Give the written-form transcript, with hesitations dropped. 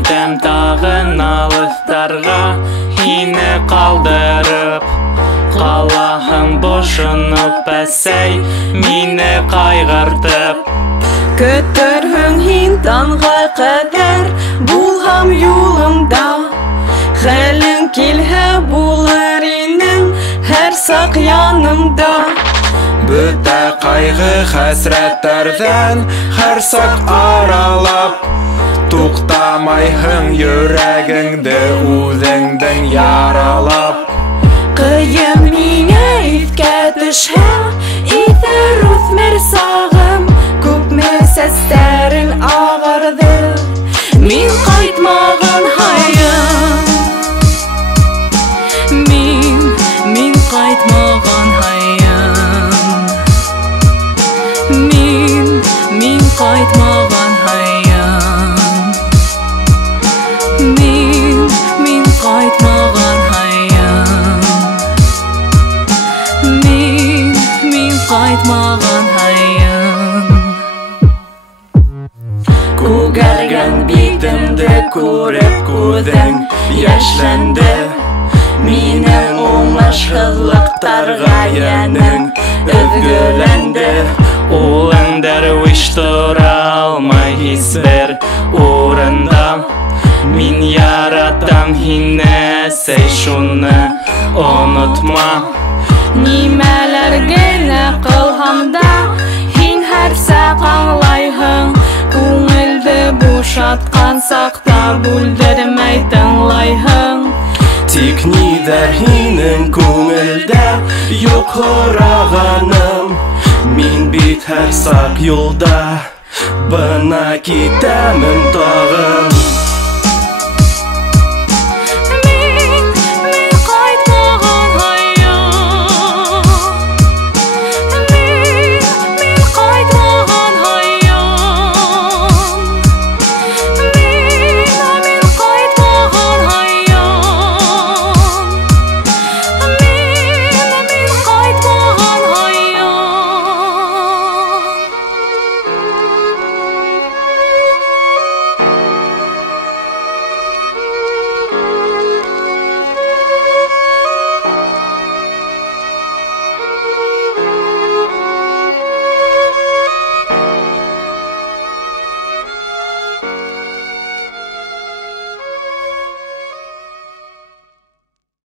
Китем тағын алыстарға, Хине қалдырып, Қалахың бошынып әсәй, Мине қайғыртып. Көтөрһүң һин танға кадәр, Булһам юлымда. Хәлең килһә булыр инең, Һәр саҡ янымда. Бөтә ҡайғы хәсрәттәрҙән һәр саҡ аралап, туҡтамайһың йөрәгеңде үҙеңдең яралап. Ҡыйын миңә иҫкә төшһә, иҫер үҫмер сағым, күпме сәстәрең ағарҙы, мин ҡайтмаған һайын. Мин ҡайтмаған һайын. Мин ҡайтмаған һайын. Мин ҡайтмаған һайын. Мин ҡайтмаған һайын. Күгәргән битемде күреп күҙең йәшләнде. Минең уңышһыҙлыҡтарға йәнең өҙгөләнде. Ул дәрвиш тора алмай һис бер урында. Мин яратам һине, әсәй, шуны онотма. Нимәләр генә ҡылһам да, һин һәр саҡ аңлайһың. Күңелде бушатҡан саҡта бүлдермәй тыңлайһың. Тик ниҙәр һинең күңелдә юҡ һорағаным. Мин бит һәр саҡ юлда, бына китәмен тағын.